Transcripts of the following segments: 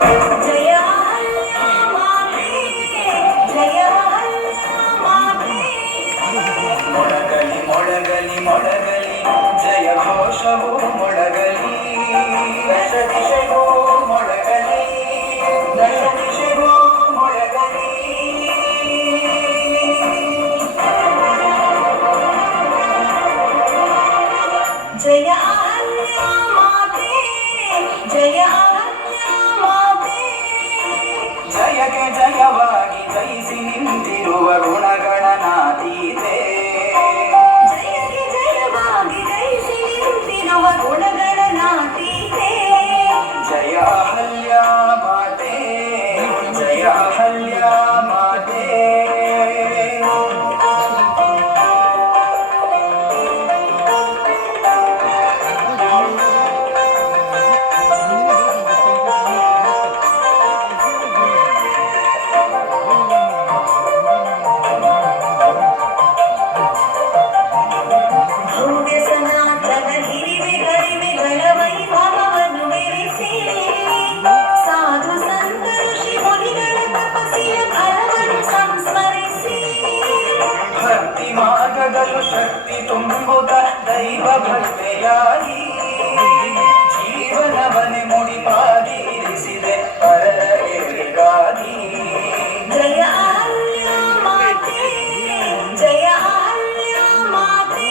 ಜಯ ಮಾತೆ ಜಯ ಮಾತೆ ಮೊಳಗಲಿ ಮೊಳಗಲಿ ಮೊಳಗಲಿ ಜಯ ಘೋಷವೋ ಮೊಳಗಲಿ ದಶ ದಿಶೆಗೋ ಮೊಳಗಲಿ ದಶ ದಿಶೆಗೋ ಮೊಳಗಲಿ ಜಯ ಮಾತೆ ಜಯ ಜಯಗೆ ಜಯವಾಗಿ ಜಯಿಸಿ ನಿಂತಿರುವ ಗುಣಗಣನಾತೀತೆ ಜಯಗೆ ಜಯವಾಗಿ ಜಯಿಸಿ ನಿಂತಿರುವ ಗುಣಗಣನಾತೀತೆ ಜಯ ಅಹಲ್ಯ ಮಾತೆ ಜಯ ಅಹಲ್ಯ ಮಾತೆ ಮಾರ್ಗದಲ್ಲೂ ಶಕ್ತಿ ತುಂಬುತ್ತ ದೈವ ಭಕ್ತೆಯಾಗಿ ಜೀವನವನ್ನೇ ಮುಡಿಪಾಗಿರಿಸಿದೆ ಪರರ ಏಳಿಗಾಗಿ ಜಯ ಅಹಲ್ಯ ಮಾತೆ ಜಯ ಅಹಲ್ಯ ಮಾತೆ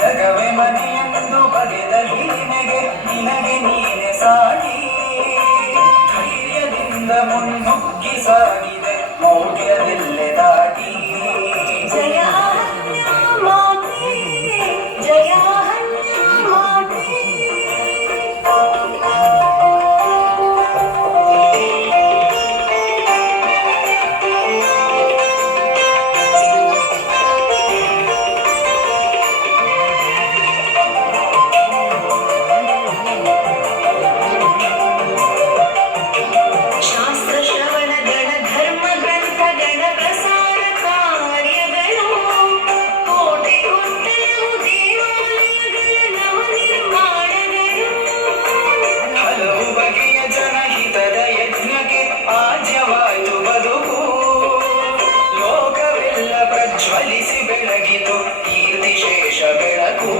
ಜಗವೇ ಮನೆಯೆಂದು ಬಗೆದ ಹೀನೆಗೆ ನಿನಗೆ ನೀನೆ ಸಾಗಿ ಧೈರ್ಯದಿಂದ ಮುನ್ನುಗ್ಗಿ ಸಾಗಿದೆ ಮೌಢ್ಯದೆಲ್ಲೆ ದಾಟಿ ಜಯ ಅಹಲ್ಯ ಮಾತೆ ಜಯ ಅಹಲ್ಯ ಮಾತೆ ಜ್ವಲಿಸಿ ಬೆಳಗಿತು ಕೀರ್ತಿ ಶೇಷ ಬೆಳಕು